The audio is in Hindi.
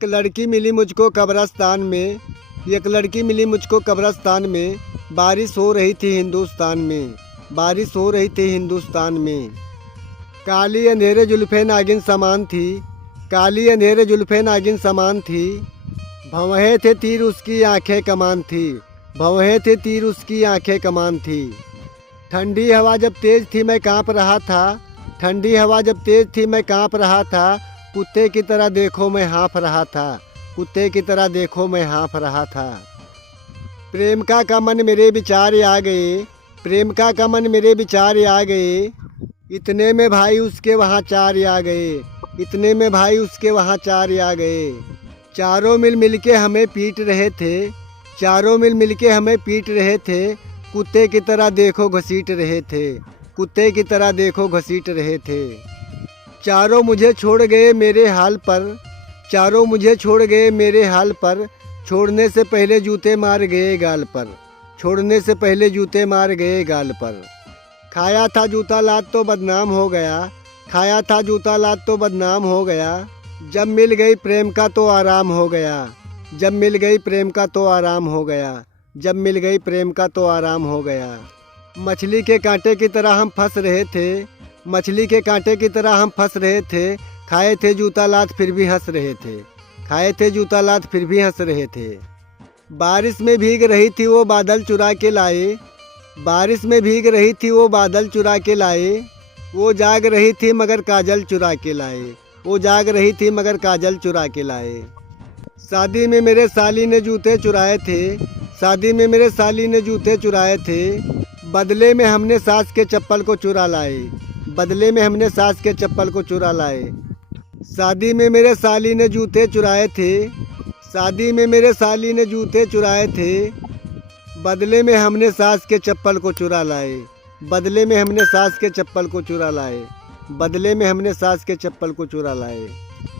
एक लड़की मिली मुझको कब्रिस्तान में, एक लड़की मिली मुझको कब्रिस्तान में। बारिश हो रही थी हिंदुस्तान में, बारिश हो रही थी हिंदुस्तान में। काली अंधेरे जुल्फ़े नागिन समान थी, काली अंधेरे जुल्फ़े नागिन समान थी। भंवरे थे तीर उसकी आंखें कमान थी, भंवरे थे तीर उसकी आंखें कमान थी। ठंडी हवा जब तेज़ थी मैं काँप रहा था, ठंडी हवा जब तेज़ थी मैं काँप रहा था। कुत्ते की तरह देखो मैं हाँफ रहा था, कुत्ते की तरह देखो मैं हाँफ रहा था। प्रेमिका का मन मेरे विचार आ गए, प्रेमिका का मन मेरे विचार आ गए। इतने में भाई उसके वहाँ चार आ गए, इतने में भाई उसके वहाँ चार आ गए। चारों मिल के हमें पीट रहे थे, चारों मिल के हमें पीट रहे थे। कुत्ते की तरह देखो घसीट रहे थे, कुत्ते की तरह देखो घसीट रहे थे। चारों मुझे छोड़ गए मेरे हाल पर, चारों मुझे छोड़ गए मेरे हाल पर। छोड़ने से पहले जूते मार गए गाल पर, छोड़ने से पहले जूते मार गए गाल पर। खाया था जूता लात तो बदनाम हो गया, खाया था जूता लात तो बदनाम हो गया। जब मिल गई प्रेम का तो आराम हो गया, जब मिल गई प्रेम का तो आराम हो गया, जब मिल गई प्रेम का तो आराम हो गया। मछली के कांटे की तरह हम फंस रहे थे, मछली के कांटे की तरह हम फंस रहे थे। खाए थे जूता लात फिर भी हंस रहे थे, खाए थे जूता लात फिर भी हंस रहे थे। बारिश में भीग रही थी वो बादल चुरा के लाए, बारिश में भीग रही थी वो बादल चुरा के लाए। वो जाग रही थी मगर काजल चुरा के लाए, वो जाग रही थी मगर काजल चुरा के लाए। शादी में मेरे साली ने जूते चुराए थे, शादी में मेरे साली ने जूते चुराए थे। बदले में हमने सास के चप्पल को चुरा लाए, बदले में हमने सास के चप्पल को चुरा लाए। शादी में मेरे साली ने जूते चुराए थे, शादी में मेरे साली ने जूते चुराए थे। बदले में हमने सास के चप्पल को चुरा लाए, बदले में हमने सास के चप्पल को चुरा लाए, बदले में हमने सास के चप्पल को चुरा लाए।